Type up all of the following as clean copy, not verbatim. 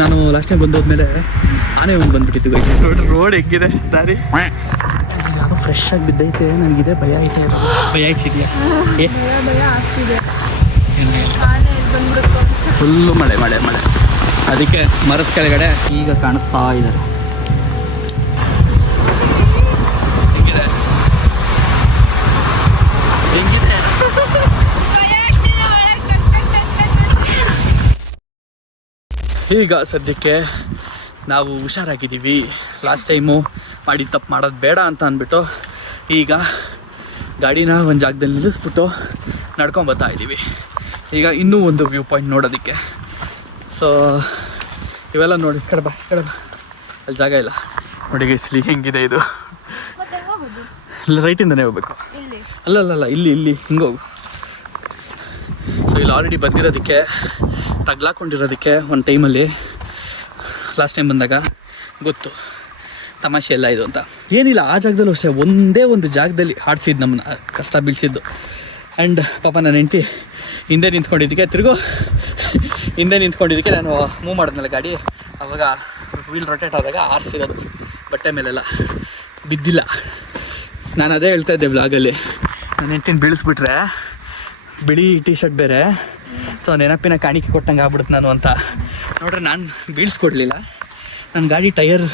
ನಾನು last time ಬಂದೋದ್ಮೇಲೆ ಆನೆ ಒಂದು ಬಂದ್ಬಿಟ್ಟಿತ್ತು ಗೈಸ್. ರೋಡ್ ಹೆಂಗಿದೆ ದಾರಿ ಯಾರೋ ಫ್ರೆಶ್ ಆಗಿ ಬಿದ್ದೈತೆ. ನನಗಿದೆ ಭಯ ಐತೆ. ಭಯ ಐತಿದೆಯಾ? ಭಯ ಆಗ್ತಿದೆ. ಫುಲ್ಲು ಮಳೆ ಮಳೆ ಮಳೆ. ಅದಕ್ಕೆ ಮರದ ಕೆಳಗಡೆ ಈಗ ಕಾಣಿಸ್ತಾ ಇದ್ದಾರೆ. ಹೆಂಗಿದೆ ಹೆಂಗಿದೆ? ಈಗ ಸದ್ಯಕ್ಕೆ ನಾವು ಹುಷಾರಾಗಿದ್ದೀವಿ. ಲಾಸ್ಟ್ ಟೈಮು ಮಾಡಿ ತಪ್ಪು ಮಾಡೋದು ಬೇಡ ಅಂತ ಅಂದ್ಬಿಟ್ಟು ಈಗ ಗಾಡಿನ ಒಂದು ಜಾಗದಲ್ಲಿ ನಿಲ್ಲಿಸ್ಬಿಟ್ಟು ನಡ್ಕೊಂಬರ್ತಾ ಇದ್ದೀವಿ. ಈಗ ಇನ್ನೂ ಒಂದು ವ್ಯೂ ಪಾಯಿಂಟ್ ನೋಡೋದಕ್ಕೆ. ಸೊ ಇವೆಲ್ಲ ನೋಡಿ, ಕಡೆ ಬಾ ಅಲ್ಲಿ ಜಾಗ ಇಲ್ಲ ನೋಡಿ ಗೈಸ್ಲಿ. ಹೆಂಗಿದೆ ಇದು? ಇಲ್ಲ ರೈಟಿಂದನೇ ಹೋಗ್ಬೇಕು. ಅಲ್ಲ ಇಲ್ಲಿ ಹಿಂಗೋಗು. ಸೊ ಇಲ್ಲಿ ಆಲ್ರೆಡಿ ಬಂದಿರೋದಕ್ಕೆ ತಗ್ಲಾಕೊಂಡಿರೋದಕ್ಕೆ ಒಂದು ಟೈಮಲ್ಲಿ ಲಾಸ್ಟ್ ಟೈಮ್ ಬಂದಾಗ ಗೊತ್ತು ತಮಾಷೆ ಎಲ್ಲ ಇದು ಅಂತ. ಏನಿಲ್ಲ, ಆ ಜಾಗದಲ್ಲೂ ಅಷ್ಟೇ ಒಂದೇ ಒಂದು ಜಾಗದಲ್ಲಿ ಹಾಡ್ಸಿದ್ದು ನಮ್ಮನ್ನ ಕಷ್ಟ ಬೀಳಿಸಿದ್ದು. ಆ್ಯಂಡ್ ಪಾಪ ನನ್ನ ಹೆಂಡತಿ ಹಿಂದೆ ನಿಂತ್ಕೊಂಡಿದ್ದಕ್ಕೆ ನಾನು ಮೂವ್ ಮಾಡಿದ್ನಲ್ಲ ಗಾಡಿ, ಆವಾಗ ವೀಲ್ ರೊಟೇಟ್ ಆದಾಗ ಆರಿಸಿರೋದು ಬಟ್ಟೆ ಮೇಲೆಲ್ಲ ಬಿದ್ದಿಲ್ಲ. ನಾನು ಅದೇ ಹೇಳ್ತಾ ಇದ್ದೆ ವ್ಲಾಗಲ್ಲಿ, ನನ್ನ ಹೆಂಡತಿನ ಬೀಳಿಸ್ಬಿಟ್ರೆ ಬಿಳಿ ಟಿ ಶರ್ಟ್ ಬೇರೆ, ಸೊ ನೆನಪಿನ ಕಾಣಿಕೆ ಕೊಟ್ಟಂಗೆ ಆಗ್ಬಿಡುತ್ತೆ ನಾನು ಅಂತ. ನೋಡ್ರೆ ನಾನು ಬೀಳಿಸ್ಕೊಡ್ಲಿಲ್ಲ, ನನ್ನ ಗಾಡಿ ಟೈರ್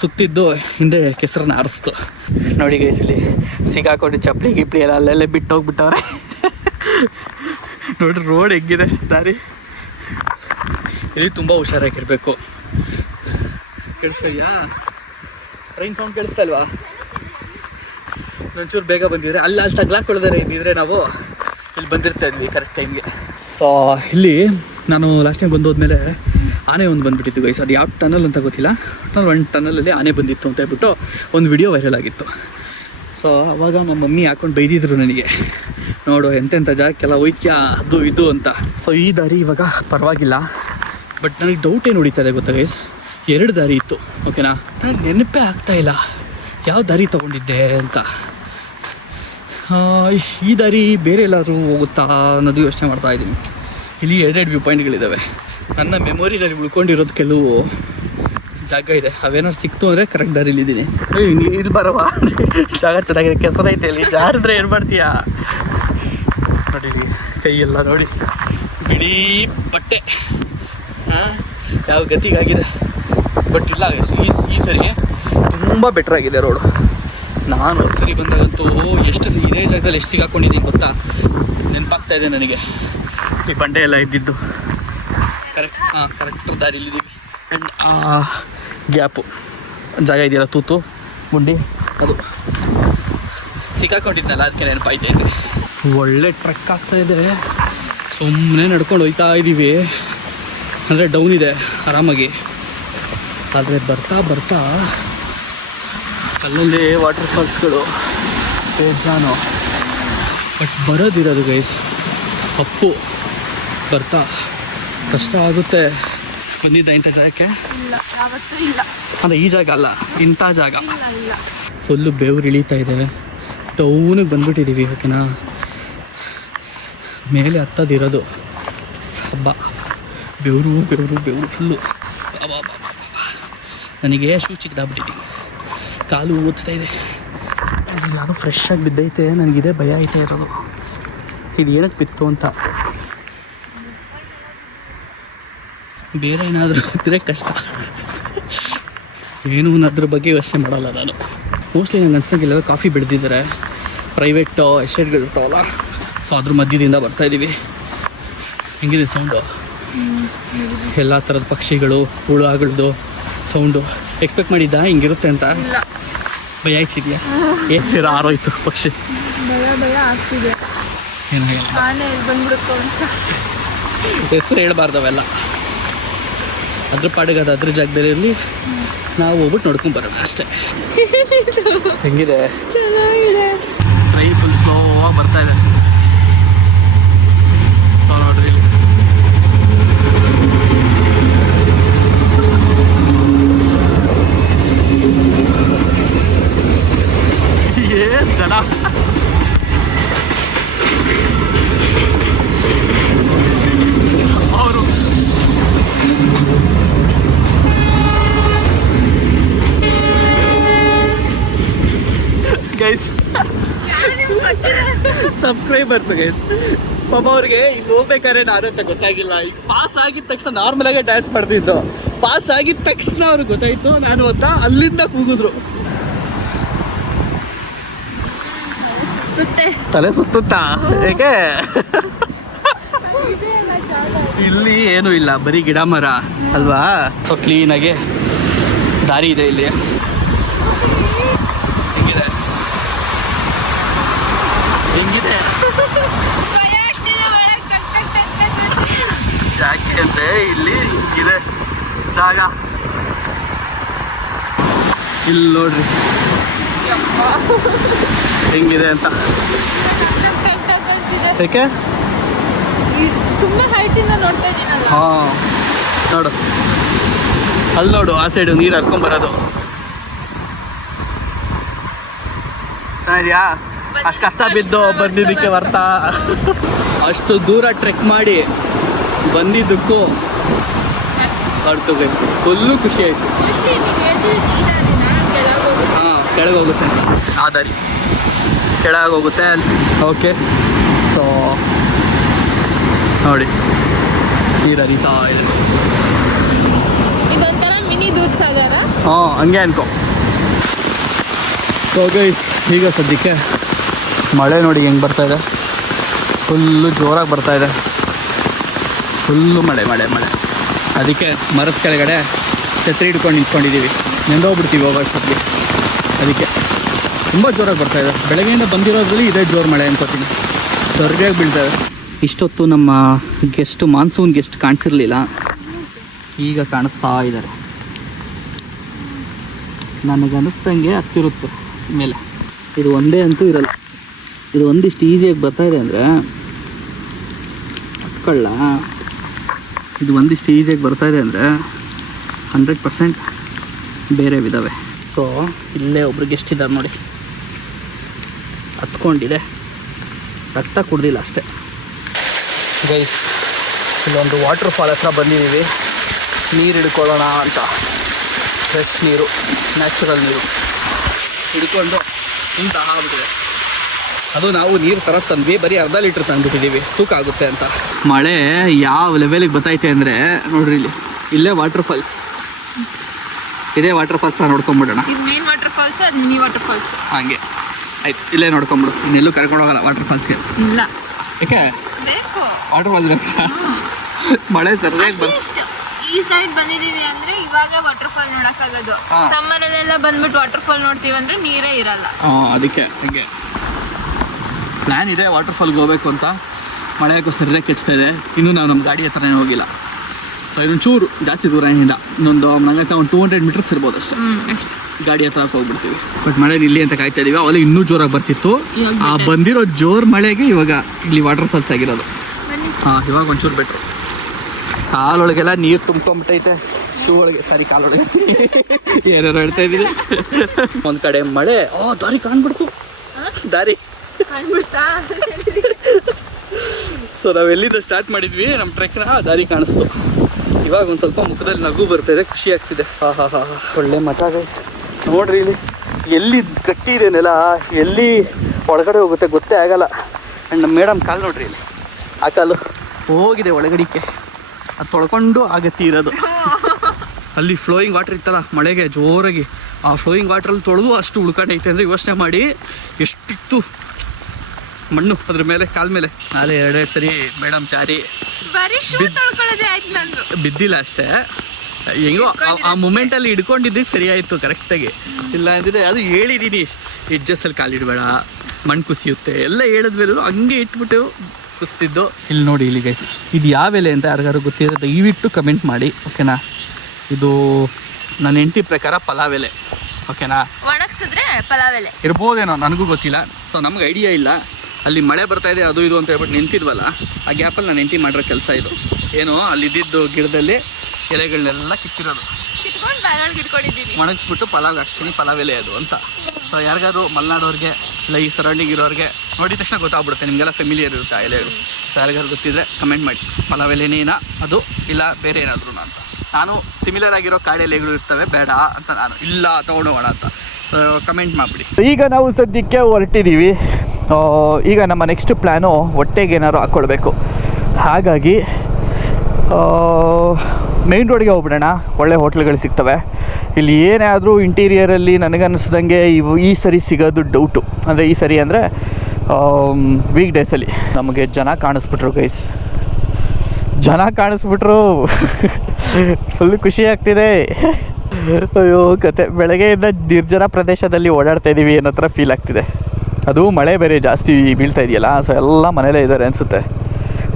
ಸುತ್ತಿದ್ದು ಹಿಂದೆ ಕೆಸರನ್ನ ಆರಿಸ್ತು ನೋಡಿ ಗೈಸಲ್ಲಿ. ಸಿಗಾಕೊಂಡು ಚಪ್ಪಲಿ ಗಿಪ್ಲಿ ಎಲ್ಲ ಅಲ್ಲೆಲ್ಲೇ ಬಿಟ್ಟು ಹೋಗ್ಬಿಟ್ಟವ್ರೆ. ನೋಡ್ರಿ ರೋಡ್ ಹೆಂಗಿದೆ ದಾರಿ. ಇಲ್ಲಿ ತುಂಬ ಹುಷಾರಾಗಿರ್ಬೇಕು. ಕೇಳಿಸ್ತಾ? ಟ್ರೈನ್ ಸೌಂಡ್ ಕೇಳಿಸ್ತಾ ಇಲ್ವಾ? ಒಂಚೂರು ಬೇಗ ಬಂದಿದ್ರೆ ಅಲ್ಲಿ ತಗ್ಲಾಕೊಳ್ಳೋದಾರೆ ಇದ್ದಿದ್ರೆ ನಾವು ಇಲ್ಲಿ ಬಂದಿರ್ತಾ ಇದ್ವಿ ಕರೆಕ್ಟ್ ಟೈಮ್ಗೆ. ಸೊ ಇಲ್ಲಿ ನಾನು ಲಾಸ್ಟ್ ಟೈಮ್ ಬಂದೋದ್ಮೇಲೆ ಆನೆ ಒಂದು ಬಂದುಬಿಟ್ಟಿತ್ತು ಗೈಸ್. ಅದು ಯಾವ ಟನಲ್ ಅಂತ ಗೊತ್ತಿಲ್ಲ, ಒಂದು ಟನಲಲ್ಲಿ ಆನೆ ಬಂದಿತ್ತು ಅಂತ ಹೇಳ್ಬಿಟ್ಟು ಒಂದು ವಿಡಿಯೋ ವೈರಲ್ ಆಗಿತ್ತು. ಸೊ ಅವಾಗ ನಮ್ಮ ಮಮ್ಮಿ ಹಾಕೊಂಡು ಬೈದಿದ್ರು ನನಗೆ, ನೋಡು ಎಂತೆಂಥ ಜಾಗಕ್ಕೆಲ್ಲ ಹೋಯ್ತ್ಯಾ ಅದು ಇದು ಅಂತ. ಸೊ ಈ ದಾರಿ ಇವಾಗ ಪರವಾಗಿಲ್ಲ, ಬಟ್ ನನಗೆ ಡೌಟ್ ಏನು ಹೊಡಿತಾ ಇದೆ ಗೊತ್ತಾ ಗೈಸ್, 2 ದಾರಿ ಇತ್ತು ಓಕೆನಾ. ನನಗೆ ನೆನಪೇ ಆಗ್ತಾಯಿಲ್ಲ ಯಾವ ದಾರಿ ತೊಗೊಂಡಿದ್ದೆ ಅಂತ. ಈ ದಾರಿ ಬೇರೆ ಎಲ್ಲಾದರೂ ಹೋಗುತ್ತಾ ಅನ್ನೋದು ಯೋಚನೆ ಮಾಡ್ತಾ ಇದ್ದೀನಿ. ಇಲ್ಲಿ 2 ವ್ಯೂ ಪಾಯಿಂಟ್ಗಳಿದ್ದಾವೆ. ನನ್ನ ಮೆಮೊರಿನಲ್ಲಿ ಉಳ್ಕೊಂಡಿರೋದು ಕೆಲವು ಜಾಗ ಇದೆ, ಅವೇನಾದ್ರು ಸಿಕ್ತು ಅಂದರೆ ಕರೆಕ್ಟ್ ದಾರಿಲಿದ್ದೀನಿ. ಇಲ್ಲಿ ಬರವಾ ಜಾಗ ಚೆನ್ನಾಗಿದೆ, ಕೆಸರೈತೆ ಇಲ್ಲಿ, ಜಾರಿದ್ರೆ ಏನು ಮಾಡ್ತೀಯಾ ನೋಡಿ. ಕೈಯೆಲ್ಲ ನೋಡಿ ಬಿಳಿ ಬಟ್ಟೆ ಯಾವ ಗತಿಗಾಗಿದೆ. ಬಟ್ ಇಲ್ಲ ಈ ಸರಿ ತುಂಬ ಬೆಟ್ರಾಗಿದೆ ರೋಡು. ನಾನು ಒಂದು ಸರಿ ಬಂದಾಗಂತೂ ಎಷ್ಟು ಇದೇ ಜಾಗದಲ್ಲಿ ಎಷ್ಟು ಸಿಗಾಕೊಂಡಿದ್ದೀನಿ ಗೊತ್ತಾ, ನೆನಪಾಗ್ತಾ ಇದೆ ನನಗೆ. ಈ ಬಂಡೆ ಎಲ್ಲ ಇದ್ದಿದ್ದು ಕರೆಕ್ಟ್ ದಾರಿಲಿದ್ದೀವಿ. ಆ್ಯಂಡ್ ಆ ಗ್ಯಾಪು ಜಾಗ ಇದೆಯಲ್ಲ, ತೂತು ಗುಂಡಿ, ಅದು ಸಿಕ್ಕಾಕೊಂಡಿದ್ನಲ್ಲ, ಅದಕ್ಕೆ ನೆನಪಾಯ್ತಾ ಇದೆ. ಒಳ್ಳೆ ಟ್ರೆಕ್ ಆಗ್ತಾಯಿದೆ, ಸುಮ್ಮನೆ ನಡ್ಕೊಂಡು ಹೋಗ್ತಾ ಇದ್ದೀವಿ. ಅಂದರೆ ಡೌನ್ ಇದೆ ಆರಾಮಾಗಿ, ಆದರೆ ಬರ್ತಾ ಬರ್ತಾ ಅಲ್ಲೊಂದೇ ವಾಟರ್ ಫಾಲ್ಸ್ಗಳು ಬೇಜಾನು. ಬಟ್ ಬರೋದಿರೋದು ಗೈಸ್ ಅಪ್ಪು, ಬರ್ತಾ ಕಷ್ಟ ಆಗುತ್ತೆ. ಬಂದಿದ್ದ ಇಂಥ ಜಾಗಕ್ಕೆ ಅಂದರೆ ಈ ಜಾಗ ಅಲ್ಲ, ಇಂಥ ಜಾಗ ಫುಲ್ಲು ಬೆವ್ರು ಇಳೀತಾ ಇದ್ದೇವೆ. ಟೌನಿಗೆ ಬಂದುಬಿಟ್ಟಿದ್ದೀವಿ ಓಕೆನಾ. ಮೇಲೆ ಹತ್ತದಿರೋದು ಹಬ್ಬ, ಬೆವರು ಬೆವರು ಬೆವರು ಫುಲ್ಲು. ನನಗೆ ಶೂ ಚಿಕ್ಕದಾಗ್ಬಿಟ್ಟಿದ್ದೀನಿ, ಕಾಲು ಓದ್ತಾ ಇದೆ. ಯಾರೋ ಫ್ರೆಶ್ ಆಗಿ ಬಿದ್ದೈತೆ. ನನಗಿದೆ ಭಯ ಐತೆ ಇರೋದು, ಇದು ಏನಕ್ಕೆ ಬಿತ್ತು ಅಂತ. ಬೇರೆ ಏನಾದರೂ ಇದ್ದರೆ ಕಷ್ಟ, ಏನು ಅದ್ರ ಬಗ್ಗೆ ಯೋಚನೆ ಮಾಡಲ್ಲ ನಾನು. ಮೋಸ್ಟ್ಲಿ ನಂಗೆ ಅನ್ಸಂಗಿಲ್ಲ ಕಾಫಿ ಬೆಳೆದಿದ್ದಾರೆ, ಪ್ರೈವೇಟ್ ಎಸ್ಟೇಟ್ಗಳು ಇರ್ತಾವಲ್ಲ, ಸೊ ಅದ್ರ ಮಧ್ಯದಿಂದ ಬರ್ತಾಯಿದ್ದೀವಿ. ಹೆಂಗಿದೆ ಸೌಂಡು? ಎಲ್ಲ ಥರದ ಪಕ್ಷಿಗಳು, ಹುಳುಗಳದ್ದು ಸೌಂಡು. ಎಕ್ಸ್ಪೆಕ್ಟ್ ಮಾಡಿದ್ದ ಹಿಂಗಿರುತ್ತೆ ಅಂತ? ಭಯ ಆಗ್ತಿದೆಯಾ? ಏನು ಆರೋಯ್ತು ಪಕ್ಷಿ? ಭಯ ಆಗ್ತಿದೆ. ಹೆಸರು ಹೇಳ್ಬಾರ್ದವೆಲ್ಲ, ಅದ್ರ ಪಾಡಿಗೆ ಅದು ಅದ್ರ ಜಾಗದಲ್ಲಿ ಇರಲಿ, ನಾವು ಹೋಗ್ಬಿಟ್ಟು ನೋಡ್ಕೊಂಡು ಬರೋಣ ಅಷ್ಟೇ. ಹೆಂಗಿದೆ? ಚೆನ್ನಾಗಿದೆ. ಟ್ರೈ ಫುಲ್ ಸ್ಲೋ ಆಗಿ ಬರ್ತಾ ಇದೆ ನೋಡ್ರಿ. ಏನ್ ಜನ, ಅವರು ಸಬ್ಸ್ಕ್ರೈಬರ್ಸ್ ಗೈಸ್. ಪಾಪ ಅವ್ರಿಗೆ ಈಗ ಹೋಗ್ಬೇಕಾದ್ರೆ ನಾನು ಅಂತ ಗೊತ್ತಾಗಿಲ್ಲ. ಈಗ ಪಾಸ್ ಆಗಿದ ತಕ್ಷಣ ನಾರ್ಮಲ್ ಆಗಿ ಡ್ಯಾನ್ಸ್ ಮಾಡ್ತಿದ್ರು. ಪಾಸ್ ಆಗಿದ ತಕ್ಷಣ ಅವ್ರಿಗೆ ಗೊತ್ತಾಯ್ತು ನಾನು ಅಂತ, ಅಲ್ಲಿಂದ ಕೂಗಿದ್ರು. ತಲೆ ಸುತ್ತುತ್ತಾ? ಏಕೆ? ಇಲ್ಲಿ ಏನೂ ಇಲ್ಲ, ಬರೀ ಗಿಡ ಮರ ಅಲ್ವಾ. ಸೊ ಕ್ಲೀನಾಗಿ ದಾರಿ ಇದೆ ಇಲ್ಲಿ. ಹೆಂಗಿದೆ ಹೆಂಗಿದೆ ಯಾಕೆ ಅಂದ್ರೆ ಇಲ್ಲಿ ಇದೆ ಜಾಗ. ಇಲ್ಲಿ ನೋಡ್ರಿ ಹೆಂಗಿದೆ ಅಂತ. ಯಾಕೆ? ತುಂಬಾ ಹೈಟ್ ಇಂದ ನೋಡ್ತಾ ಇದ್ದೀನಲ್ಲ. ಹಾಂ ನೋಡು, ಅಲ್ಲಿ ನೋಡು, ಆ ಸೈಡು ನೀರು ಹರ್ಕೊಂಬರೋದು. ಸರಿಯಾ? ಅಷ್ಟು ಕಷ್ಟ ಬಿದ್ದು ಬಂದಿದ್ದಕ್ಕೆ ಬರ್ತಾ ಅಷ್ಟು ದೂರ ಟ್ರೆಕ್ ಮಾಡಿ ಬಂದಿದ್ದಕ್ಕೂ ಹೊರತು ಗೈಸ್ ಫುಲ್ಲು ಖುಷಿ ಆಯಿತು. ಹಾಂ, ಕೆಳಗೆ ಹೋಗುತ್ತೆ ಆ ದಾರಿ, ಕೆಳಗೆ ಹೋಗುತ್ತೆ. ಓಕೆ, ಸೊ ನೋಡಿ ನೀರು ಹರಿತಾ ಇದೆ. ಇದೊಂಥರ ಮಿನಿ ದೂದ್ ಸಾಗರ. ಹಾಂ, ಹಂಗೆ ಅನ್ಕೋ. ಸೊ ಗೈಸ್, ಈಗ ಸದ್ಯಕ್ಕೆ ಮಳೆ ನೋಡಿ ಹೆಂಗೆ ಬರ್ತಾಯಿದೆ. ಫುಲ್ಲು ಜೋರಾಗಿ ಬರ್ತಾಯಿದೆ. ಫುಲ್ಲು ಮಳೆ ಮಳೆ ಮಳೆ. ಅದಕ್ಕೆ ಮರದ ಕೆಳಗಡೆ ಛತ್ರಿ ಹಿಡ್ಕೊಂಡು ನಿಂತ್ಕೊಂಡಿದ್ದೀವಿ. ನೆಂದೋಗ್ಬಿಡ್ತೀವಿ ಹೋಗೋಷ್ಟೊತ್ತಿಗೆ. ಅದಕ್ಕೆ ತುಂಬ ಜೋರಾಗಿ ಬರ್ತಾಯಿದೆ. ಬೆಳಗ್ಗೆಯಿಂದ ಬಂದಿರೋದ್ರಲ್ಲಿ ಇದೇ ಜೋರು ಮಳೆ ಅನ್ಕೋತೀನಿ. ಸರಿಯಾಗಿ ಬೀಳ್ತಾಯಿದೆ. ಇಷ್ಟೊತ್ತು ನಮ್ಮ ಗೆಸ್ಟ್, ಮಾನ್ಸೂನ್ ಗೆಸ್ಟ್ ಕಾಣಿಸಿರ್ಲಿಲ್ಲ, ಈಗ ಕಾಣಿಸ್ತಾ ಇದ್ದಾರೆ. ನನಗನ್ನಿಸ್ದಂಗೆ ಹತ್ತಿರುತ್ತೆ ಮೇಲೆ. ಇದು ಒಂದೇ ಅಂತೂ ಇರಲ್ಲ. ಇದು ಒಂದಿಷ್ಟು ಈಸಿಯಾಗಿ ಬರ್ತಾಯಿದೆ ಅಂದರೆ ಹತ್ಕೊಳ್ಳ. ಇದು ಒಂದಿಷ್ಟು ಈಸಿಯಾಗಿ ಬರ್ತಾಯಿದೆ ಅಂದರೆ 100% ಬೇರೆ ವಿಧವೇ. ಸೊ ಇಲ್ಲೇ ಒಬ್ರು ಗೆಸ್ಟ್ ಇದ್ದಾರೆ ನೋಡಿ, ಹತ್ಕೊಂಡಿದೆ, ರಕ್ತ ಕುಡ್ದಿಲ್ಲ ಅಷ್ಟೇ. ಗೈಸ್, ಇಲ್ಲೊಂದು ವಾಟರ್ ಫಾಲ್ ಹತ್ರ ಬಂದಿದ್ದೀವಿ. ನೀರು ಹಿಡ್ಕೊಳ್ಳೋಣ ಅಂತ. ಫ್ರೆಶ್ ನೀರು, ನ್ಯಾಚುರಲ್ ನೀರು ಹಿಡ್ಕೊಂಡು ಇಂತ ಆಗ್ಬಿಟ್ಟಿದೆ. ಅದು ನಾವು ನೀರು ತರದು ತಂದ್ವಿ, ಬರೀ ಅರ್ಧ ಲೀಟ್ರ್ ತಂದುಬಿಟ್ಟಿದ್ದೀವಿ, ತೂಕ ಆಗುತ್ತೆ ಅಂತ. ಮಳೆ ಯಾವ ಲೆವೆಲಿಗೆ ಬರ್ತೈತೆ ಅಂದರೆ ನೋಡ್ರಿ, ಇಲ್ಲೇ ವಾಟರ್ ಫಾಲ್ಸ್, ಇದೇ ವಾಟರ್ ಫಾಲ್ಸ್ ನೋಡ್ಕೊಂಬಿಡೋಣ. ಇದು ಮೇನ್ ವಾಟರ್ ಫಾಲ್ಸ್, ಅದು ಮಿನಿ ವಾಟರ್ ಫಾಲ್ಸ್. ಹಾಗೆ ಆಯ್ತು, ಇಲ್ಲೇ ನೋಡ್ಕೊಂಬಿಡು. ಇನ್ನೆಲ್ಲೂ ಕರ್ಕೊಂಡು ಹೋಗಲ್ಲ ವಾಟರ್ ಫಾಲ್ಸ್ಗೆ. ಇಲ್ಲ, ಯಾಕೆ? ಬೇಕು ವಾಟರ್ ಫಾಲ್ಸ್ ಬೇಕಾ? ಮಳೆ ಸರಿಯಾಗಿ ಈ ಸೈಡ್ ಬಂದಿದ್ದೀವಿ ಅಂದ್ರೆ ಇವಾಗ ವಾಟರ್ ಫಾಲ್ ನೋಡಕ್ಕಾಗೋದು. ಸಮ್ಮರ್ ಅಲ್ಲೆಲ್ಲ ಬಂದ್ಬಿಟ್ಟು ವಾಟರ್ ಫಾಲ್ ನೋಡ್ತೀವಿ ಅಂದ್ರೆ ನೀರೇ ಇರಲ್ಲ. ಅದಕ್ಕೆ ಹಂಗೆ ಪ್ಲ್ಯಾನ್ ಇದೆ ವಾಟರ್ ಫಾಲ್ಗೆ ಹೋಗ್ಬೇಕು ಅಂತ. ಮಳೆ ಯಾಕೋ ಸರಿಯಾಗಿ ಕೆಚ್ತಾ ಇದೆ. ಇನ್ನೂ ನಾವು ನಮ್ಮ ಗಾಡಿ ಹತ್ರನೇ ಹೋಗಿಲ್ಲ. ಸೊ ಇದೊಂದು ಚೂರು ಜಾಸ್ತಿ ದೂರ ಏನಿಲ್ಲ, ಇನ್ನೊಂದು ನಂಗೆ ಒಂದು 200 ಮೀಟರ್ಸ್ ಇರ್ಬೋದು ಅಷ್ಟೇ. ಗಾಡಿ ಹತ್ರ ಹೋಗ್ಬಿಡ್ತೀವಿ. ಬಟ್ ಮಳೆ ಇಲ್ಲಿ ಅಂತ ಕಾಯ್ತಾ ಇದೀವಿ. ಅವಾಗ ಇನ್ನೂ ಜೋರಾಗಿ ಬರ್ತಿತ್ತು. ಆ ಬಂದಿರೋ ಜೋರು ಮಳೆಗೆ ಇವಾಗ ಇಲ್ಲಿ ವಾಟರ್ ಫಾಲ್ಸ್ ಆಗಿರೋದು. ಹಾಂ, ಇವಾಗ ಒಂಚೂರು ಬೆಟ್ರು. ಕಾಲೊಳಗೆಲ್ಲ ನೀರು ತುಂಬ್ಕೊಂಬಿಟ್ಟೈತೆ. ಶೂ ಒಳಗೆ, ಸಾರಿ, ಕಾಲೊಳಗೆ ಏನಾರು ಹೇಳ್ತಾ ಇದ್ದೀನಿ. ಒಂದು ಕಡೆ ಮಳೆ, ದಾರಿ ಕಾಣ್ಬಿಡ್ತು. ದಾರಿ ಸೊ ನಾವು ಎಲ್ಲಿಂದ ಸ್ಟಾರ್ಟ್ ಮಾಡಿದ್ವಿ ನಮ್ಮ ಟ್ರೆಕ್ನ, ದಾರಿ ಕಾಣಿಸ್ತು. ಇವಾಗ ಒಂದು ಸ್ವಲ್ಪ ಮುಖದಲ್ಲಿ ನಗು ಬರ್ತಾಯಿದೆ, ಖುಷಿ ಆಗ್ತಿದೆ. ಹಾ ಒಳ್ಳೆ ಮಜಾ ಗೈಸ್. ನೋಡ್ರಿ ಇಲ್ಲಿ ಎಲ್ಲಿ ಗಟ್ಟಿ ಇದೆ ನೆಲ, ಎಲ್ಲಿ ಒಳಗಡೆ ಹೋಗುತ್ತೆ ಗೊತ್ತೇ ಆಗಲ್ಲ. ಆ್ಯಂಡ್ ನಮ್ಮ ಮೇಡಮ್ ಕಾಲು ನೋಡ್ರಿ, ಇಲ್ಲಿ ಆ ಕಾಲು ಹೋಗಿದೆ ಒಳಗಡಿಕೆ. ಅದು ತೊಳ್ಕೊಂಡು ಆಗತ್ತಿ ಇರೋದು. ಅಲ್ಲಿ ಫ್ಲೋಯಿಂಗ್ ವಾಟರ್ ಇತ್ತಲ್ಲ ಮಳೆಗೆ ಜೋರಾಗಿ, ಆ ಫ್ಲೋಯಿಂಗ್ ವಾಟ್ರಲ್ಲಿ ತೊಳೆದು ಅಷ್ಟು ಉಳ್ಕೊಂಡೈತೆ ಅಂದರೆ ಯೋಚನೆ ಮಾಡಿ ಎಷ್ಟಿತ್ತು ಮಣ್ಣು ಅದ್ರ ಮೇಲೆ, ಕಾಲ ಮೇಲೆ. ನಾಳೆ 2 ಸರಿ ಮೇಡಮ್ ಜಾರಿ ಬಿದ್ದಿಲ್ಲ ಅಷ್ಟೇ. ಹೆಂಗೋ ಆ ಮೂಮೆಂಟಲ್ಲಿ ಹಿಡ್ಕೊಂಡಿದ್ದಕ್ಕೆ ಸರಿ ಆಯಿತು ಕರೆಕ್ಟಾಗಿ. ಇಲ್ಲ ಅಂದಿದ್ರೆ ಅದು ಹೇಳಿದ್ದೀನಿ, ಎಡ್ಜಸ್ಸಲ್ಲಿ ಕಾಲಿಡಬೇಡ, ಮಣ್ಣು ಕುಸಿಯುತ್ತೆ ಎಲ್ಲ ಹೇಳಿದ್ಮೇಲೂ ಹಂಗೆ ಇಟ್ಬಿಟ್ಟು ಕುಸ್ತಿದ್ದು. ಇಲ್ಲಿ ನೋಡಿ, ಇಲ್ಲಿ ಗೈಸ್, ಇದು ಯಾವ ಎಲೆ ಅಂತ ಯಾರಿಗಾರು ಗೊತ್ತಿದ್ರೆ ದಯವಿಟ್ಟು ಕಮೆಂಟ್ ಮಾಡಿ, ಓಕೆನಾ? ಇದು ನನ್ನ ಹೆಂಡತಿ ಪ್ರಕಾರ ಪಲಾವ್ ಎಲೆ, ಓಕೆನಾ? ಒಣಗಿಸಿದ್ರೆ ಪಲಾವ್ ಎಲೆ ಇರ್ಬೋದೇನೋ, ನನಗೂ ಗೊತ್ತಿಲ್ಲ. ಸೊ ನಮ್ಗೆ ಐಡಿಯಾ ಇಲ್ಲ. ಅಲ್ಲಿ ಮಳೆ ಬರ್ತಾ ಇದೆ ಅದು ಇದು ಅಂತ ಹೇಳ್ಬಿಟ್ಟು ನಿಂತಿದ್ವಲ್ಲ, ಆ ಗ್ಯಾಪಲ್ಲಿ ನಾನು ಹೆಂಡತಿ ಮಾಡಿರೋ ಕೆಲಸ ಇದು. ಏನು, ಅಲ್ಲಿದ್ದು ಗಿಡದಲ್ಲಿ ಎಲೆಗಳನ್ನೆಲ್ಲ ಕಿತ್ತಿರೋದು, ಕಿತ್ಕೊಂಡು ಬ್ಯಾಗ್ ಇಟ್ಕೊಂಡಿದ್ದೀನಿ, ಒಣಗಿಸ್ಬಿಟ್ಟು ಪಲಾವ್ ಹಾಕ್ತೀನಿ, ಪಲಾವ್ ಎಲೆ ಅದು ಅಂತ. ಸೊ ಯಾರಿಗಾದ್ರು ಮಲೆನಾಡೋರಿಗೆ ಇಲ್ಲ ಈ ಸರೌಂಡಿಂಗ್ ಇರೋರಿಗೆ ನೋಡಿದ ತಕ್ಷಣ ಗೊತ್ತಾಗ್ಬಿಡುತ್ತೆ, ನಿಮಗೆಲ್ಲ ಫೆಮಿಲಿಯರ್ ಇರುತ್ತೆ ಆ ಎಲೆಗಳು. ಸೊ ಯಾರಿಗಾದ್ರು ಗೊತ್ತಿದ್ರೆ ಕಮೆಂಟ್ ಮಾಡಿ, ಪಲಾವ್ ಎಲೆನೇನಾ ಅದು ಇಲ್ಲ ಬೇರೆ ಏನಾದರೂ ಅಂತ. ನಾನು ಸಿಮಿಲರ್ ಆಗಿರೋ ಕಾಡು ಎಲೆಗಳು ಇರ್ತವೆ ಬೇಡ ಅಂತ, ನಾನು ಇಲ್ಲ ತೊಗೊಂಡೋಗೋಣ ಅಂತ. ಸೊ ಕಮೆಂಟ್ ಮಾಡಿಬಿಡಿ. ಈಗ ನಾವು ಸದ್ಯಕ್ಕೆ ಹೊರಟಿದ್ದೀವಿ. ಈಗ ನಮ್ಮ ನೆಕ್ಸ್ಟ್ ಪ್ಲ್ಯಾನು ಹೊಟ್ಟೆಗೆ ಏನಾದ್ರು ಹಾಕ್ಕೊಳ್ಬೇಕು. ಹಾಗಾಗಿ ಮೇಯ್ನ್ ರೋಡ್ಗೆ ಹೋಗ್ಬಿಡೋಣ. ಒಳ್ಳೆ ಹೋಟ್ಲ್ಗಳು ಸಿಗ್ತವೆ ಇಲ್ಲಿ. ಏನೇ ಆದರೂ ಇಂಟೀರಿಯರಲ್ಲಿ ನನಗನ್ನಿಸ್ದಂಗೆ ಈ ಸರಿ ಸಿಗೋದು ಡೌಟು. ಅಂದರೆ ಈ ಸರಿ ಅಂದರೆ ವೀಕ್ ಡೇಸಲ್ಲಿ ನಮಗೆ ಜನ ಕಾಣಿಸ್ಬಿಟ್ರು ಗೈಸ್. ಜನ ಕಾಣಿಸ್ಬಿಟ್ರು ಫುಲ್ ಖುಷಿ ಆಗ್ತಿದೆ. ಅಯ್ಯೋ ಕತೆ, ಬೆಳಗ್ಗೆಯಿಂದ ನಿರ್ಜನ ಪ್ರದೇಶದಲ್ಲಿ ಓಡಾಡ್ತಾ ಇದ್ದೀವಿ ಅನ್ನೋ ಥರ ಫೀಲ್ ಆಗ್ತಿದೆ. ಅದು ಮಳೆ ಬೇರೆ ಜಾಸ್ತಿ ಬೀಳ್ತಾ ಇದೆಯಲ್ಲ, ಸೊ ಎಲ್ಲ ಮನೇಲೇ ಇದ್ದಾರೆ ಅನಿಸುತ್ತೆ.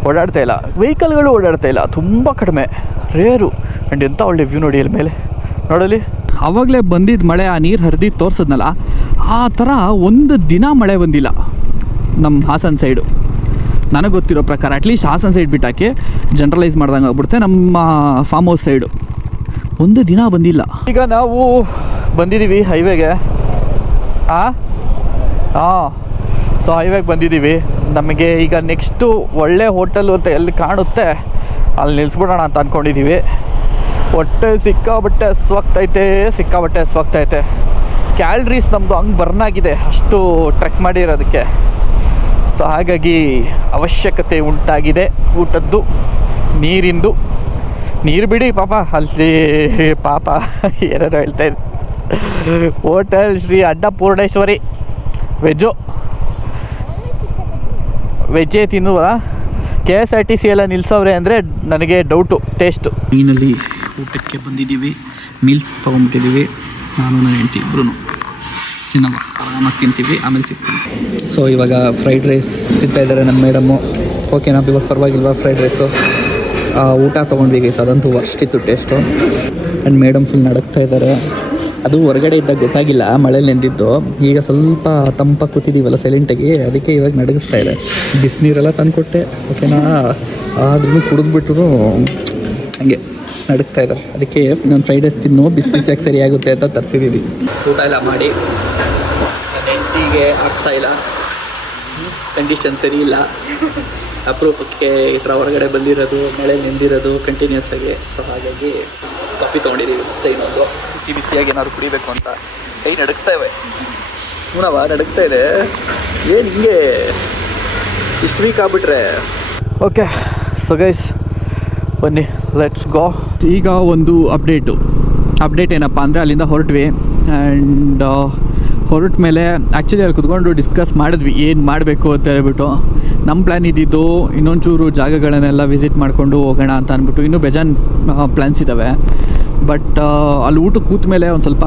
ಓಡಾಡ್ತಾ ಇಲ್ಲ, ವೆಹಿಕಲ್ಗಳು ಓಡಾಡ್ತಾ ಇಲ್ಲ, ತುಂಬ ಕಡಿಮೆ, ರೇರು. ಆ್ಯಂಡ್ ಎಂಥ ಒಳ್ಳೆ ವ್ಯೂ ನೋಡಿ ಅಲ್ಲಿ ಮೇಲೆ ನೋಡಲಿ. ಆವಾಗಲೇ ಬಂದಿದ್ದು ಮಳೆ, ಆ ನೀರು ಹರಿದಿದ್ದು ತೋರಿಸಿದ್ನಲ್ಲ, ಆ ಥರ ಒಂದು ದಿನ ಮಳೆ ಬಂದಿಲ್ಲ ನಮ್ಮ ಹಾಸನ ಸೈಡು. ನನಗೆ ಗೊತ್ತಿರೋ ಪ್ರಕಾರ ಅಟ್ಲೀಸ್ಟ್ ಹಾಸನ ಸೈಡ್ ಬಿಟ್ಟಾಕಿ ಜನರಲೈಸ್ ಮಾಡ್ದಂಗೆ ಆಗ್ಬಿಡುತ್ತೆ. ನಮ್ಮ ಫಾರ್ಮ್ ಹೌಸ್ ಸೈಡು ಒಂದು ದಿನ ಬಂದಿಲ್ಲ. ಈಗ ನಾವು ಬಂದಿದ್ದೀವಿ ಹೈವೇಗೆ. ಹಾಂ, ಸೊ ಹೈವೇಗೆ ಬಂದಿದ್ದೀವಿ. ನಮಗೆ ಈಗ ನೆಕ್ಸ್ಟು ಒಳ್ಳೆ ಹೋಟೆಲು ಅಂತ ಎಲ್ಲಿ ಕಾಣುತ್ತೆ ಅಲ್ಲಿ ನಿಲ್ಲಿಸ್ಬಿಡೋಣ ಅಂತ ಅಂದ್ಕೊಂಡಿದ್ದೀವಿ. ಹೊಟ್ಟೆ ಸಿಕ್ಕಾಬಟ್ಟೆ ಹಸ್ವಾಗ್ತೈತೆ. ಕ್ಯಾಲ್ರೀಸ್ ನಮ್ಮದು ಹಂಗೆ ಬರ್ನ್ ಆಗಿದೆ ಅಷ್ಟು ಟ್ರೆಕ್ ಮಾಡಿರೋದಕ್ಕೆ. ಸೊ ಹಾಗಾಗಿ ಅವಶ್ಯಕತೆ ಉಂಟಾಗಿದೆ ಊಟದ್ದು, ನೀರಿಂದು. ನೀರು ಬಿಡಿ ಪಾಪ, ಅಲ್ಲಿ ಪಾಪ ಏನಾರು ಹೇಳ್ತಾ ಇದ್ದೆ. ಹೋಟೆಲ್ ಶ್ರೀ ಅನ್ನಪೂರ್ಣೇಶ್ವರಿ ವೆಜ್ಜೇ ತಿನ್ನುವ. KSRTC ಎಲ್ಲ ನಿಲ್ಲಿಸೋವ್ರೆ ಅಂದರೆ ನನಗೆ ಡೌಟು ಟೇಸ್ಟು. ಮೀನಲ್ಲಿ ಊಟಕ್ಕೆ ಬಂದಿದ್ದೀವಿ, ಮೀಲ್ಸ್ ತೊಗೊಂಬಿಟ್ಟಿದ್ದೀವಿ. ನಾನು ನನ್ನ ಹೆಂಡತಿ ಇಬ್ಬರೂ ತಿನ್ನಲ್ಲ, ಆರಾಮಾಗಿ ತಿಂತೀವಿ, ಆಮೇಲೆ ಸಿಗ್ತೀವಿ. ಸೊ ಇವಾಗ ಫ್ರೈಡ್ ರೈಸ್ ತಿಂತಾ ಇದ್ದಾರೆ ನಮ್ಮ ಮೇಡಮ್ಮು. ಓಕೆನಾ, ಇವಾಗ ಪರವಾಗಿಲ್ವಾ ಫ್ರೈಡ್ ರೈಸು? ಊಟ ತೊಗೊಂಡ್ವಿ ಗೈಸ್, ಅದಂತೂ ಅಷ್ಟಿತ್ತು ಟೇಸ್ಟು. ಆ್ಯಂಡ್ ಮೇಡಮ್ ಫುಲ್ ನಡಕ್ತಾ ಇದ್ದಾರೆ. ಅದು ಹೊರಗಡೆ ಇದ್ದಾಗ ಗೊತ್ತಾಗಿಲ್ಲ, ಮಳೇಲಿ ನೆಂದಿದ್ದು. ಈಗ ಸ್ವಲ್ಪ ತಂಪಾಗಿ ಕೂತಿದ್ದೀವಲ್ಲ ಸೈಲೆಂಟಾಗಿ, ಅದಕ್ಕೆ ಇವಾಗ ನಡಗಿಸ್ತಾ ಇದೆ. ಬಿಸಿನೀರೆಲ್ಲ ತಂದುಕೊಟ್ಟೆ, ಓಕೆನಾ, ಆದ್ರೂ ಕುಡಿದ್ಬಿಟ್ರು ಹಂಗೆ ನಡಗ್ತಾ ಇದ್ದಾರೆ. ಅದಕ್ಕೆ ನಾನು ಫ್ರೈಡ್ ರೈಸ್ ತಿನ್ನು, ಬಿಸಿಯಾಗಿ ಸರಿಯಾಗುತ್ತೆ ಅಂತ ತರಿಸಿದ್ದೀವಿ. ಊಟ ಎಲ್ಲ ಮಾಡಿ ಹೆಂಡತಿಗೆ ಆಗ್ತಾಯಿಲ್ಲ, ಕಂಡೀಷನ್ ಸರಿ ಇಲ್ಲ. ಅಪರೂಪಕ್ಕೆ ಈ ಥರ ಹೊರಗಡೆ ಬಂದಿರೋದು, ಮಳೆ ನೆಂದಿರೋದು ಕಂಟಿನ್ಯೂಸ್ ಆಗಿ. ಸೊ ಹಾಗಾಗಿ ಕಾಫಿ ತೊಗೊಂಡಿದ್ದೀವಿ. ಇನ್ನೊಂದು ಬಿಸಿಯಾಗಿ ಏನಾದ್ರು ಕುಡಿಬೇಕು ಅಂತ. ಕೈ ನಡುಗ್ತಾವೆ, ನಡುಗ್ತಾ ಇದೆ. ಏನು ಹಿಂಗೆ ಇಷ್ಟು ವೀಕ್ ಆಗ್ಬಿಟ್ರೆ? ಓಕೆ, ಸೊ ಗೈಸ್ ಬನ್ನಿ, ಲೆಟ್ಸ್ ಗೋ. ಈಗ ಒಂದು ಅಪ್ಡೇಟ್ ಏನಪ್ಪ ಅಂದರೆ, ಅಲ್ಲಿಂದ ಹೊರಟ್ವಿ. ಆ್ಯಂಡ್ ಹೊರಟ ಮೇಲೆ ಆ್ಯಕ್ಚುಲಿ ಅಲ್ಲಿ ಕುತ್ಕೊಂಡು ಡಿಸ್ಕಸ್ ಮಾಡಿದ್ವಿ ಏನು ಮಾಡಬೇಕು ಅಂತ ಹೇಳ್ಬಿಟ್ಟು. ನಮ್ಮ ಪ್ಲ್ಯಾನ್ ಇದ್ದಿದ್ದು ಇನ್ನೊಂಚೂರು ಜಾಗಗಳನ್ನೆಲ್ಲ ವಿಸಿಟ್ ಮಾಡಿಕೊಂಡು ಹೋಗೋಣ ಅಂತ ಅಂದ್ಬಿಟ್ಟು. ಇನ್ನೂ ಬೇಜಾನ್ ಪ್ಲ್ಯಾನ್ಸ್ ಇದ್ದಾವೆ. ಬಟ್ ಅಲ್ಲಿ ಊಟ ಕೂತ ಮೇಲೆ ಒಂದು ಸ್ವಲ್ಪ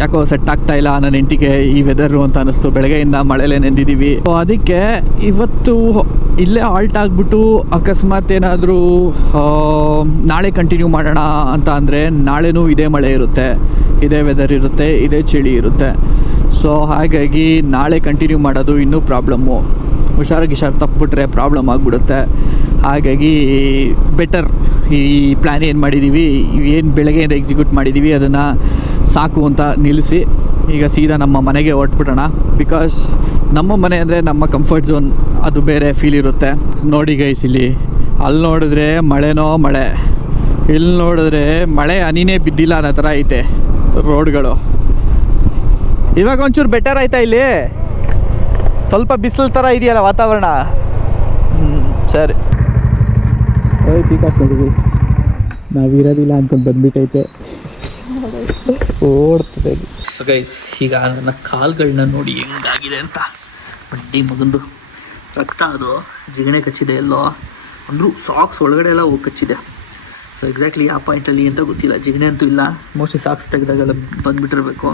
ಯಾಕೋ ಸೆಟ್ ಆಗ್ತಾ ಇಲ್ಲ ನನ್ನ ಹೆಂಡತಿಗೆ ಈ ವೆದರು ಅಂತ ಅನ್ನಿಸ್ತು. ಬೆಳಗ್ಗೆಯಿಂದ ಮಳೆಲೇ ನೆಂದಿದ್ದೀವಿ. ಸೊ ಅದಕ್ಕೆ ಇವತ್ತು ಇಲ್ಲೇ ಹಾಲ್ಟ್ ಆಗಿಬಿಟ್ಟು ಅಕಸ್ಮಾತ್ ಏನಾದರೂ ನಾಳೆ ಕಂಟಿನ್ಯೂ ಮಾಡೋಣ ಅಂತ ಅಂದರೆ, ನಾಳೆನೂ ಇದೇ ಮಳೆ ಇರುತ್ತೆ, ಇದೇ ವೆದರ್ ಇರುತ್ತೆ, ಇದೇ ಚಳಿ ಇರುತ್ತೆ. ಸೊ ಹಾಗಾಗಿ ನಾಳೆ ಕಂಟಿನ್ಯೂ ಮಾಡೋದು ಇನ್ನೂ ಪ್ರಾಬ್ಲಮ್ಮು. ಹುಷಾರು ತಪ್ಪಿಬಿಟ್ರೆ ಪ್ರಾಬ್ಲಮ್ ಆಗಿಬಿಡುತ್ತೆ. ಹಾಗಾಗಿ ಬೆಟರ್ ಈ ಪ್ಲ್ಯಾನ್ ಏನು ಮಾಡಿದ್ದೀವಿ, ಏನು ಬೆಳಗ್ಗೆಯಿಂದ ಎಕ್ಸಿಕ್ಯೂಟ್ ಮಾಡಿದ್ದೀವಿ ಅದನ್ನು ಸಾಕು ಅಂತ ನಿಲ್ಲಿಸಿ ಈಗ ಸೀದಾ ನಮ್ಮ ಮನೆಗೆ ಹೊರಟ್ಬಿಡೋಣ. ಬಿಕಾಸ್ ನಮ್ಮ ಮನೆ ಅಂದರೆ ನಮ್ಮ ಕಂಫರ್ಟ್ ಝೋನ್, ಅದು ಬೇರೆ ಫೀಲ್ ಇರುತ್ತೆ. ನೋಡಿ ಗೈಸ್, ಇಲ್ಲಿ ಅಲ್ಲಿ ನೋಡಿದ್ರೆ ಮಳೆನೋ ಮಳೆ, ಇಲ್ಲಿ ನೋಡಿದ್ರೆ ಮಳೆ ಹನಿನೇ ಬಿದ್ದಿಲ್ಲ ಅನ್ನೋ ಥರ ಐತೆ ರೋಡ್ಗಳು. ಇವಾಗ ಒಂಚೂರು ಬೆಟರ್ ಆಯ್ತಾ? ಇಲ್ಲಿ ಸ್ವಲ್ಪ ಬಿಸಿಲು ಥರ ಇದೆಯಲ್ಲ ವಾತಾವರಣ. ಸರಿ, ಪೀಕ್ ಹಾಕ್ಕೊಂಡಿದ್ವಿ. ನಾವಿರೋದಿಲ್ಲ ಅಂದ್ಕೊಂಡು ಬಂದ್ಬಿಟ್ಟೈತೆ, ಓಡ್ತದೆ. ಸೊ ಗೈಸ್, ಈಗ ನನ್ನ ಕಾಲುಗಳನ್ನ ನೋಡಿ ಹೆಂಗಾಗಿದೆ ಅಂತ. ಬಡ್ಡಿ ಮಗಂದು ರಕ್ತ, ಅದು ಜಿಗಣೆ ಕಚ್ಚಿದೆ ಎಲ್ಲೋ ಅಂದರೂ, ಸಾಕ್ಸ್ ಒಳಗಡೆ ಎಲ್ಲ ಹೋಗಿ ಕಚ್ಚಿದೆ. ಸೊ ಎಕ್ಸಾಕ್ಟ್ಲಿ ಆ ಪಾಯಿಂಟಲ್ಲಿ ಅಂತ ಗೊತ್ತಿಲ್ಲ. ಜಿಗಣೆ ಅಂತೂ ಇಲ್ಲ, ಮೋಸ್ಟ್ಲಿ ಸಾಕ್ಸ್ ತೆಗೆದಾಗೆಲ್ಲ ಬಂದುಬಿಟ್ಟಿರ್ಬೇಕು.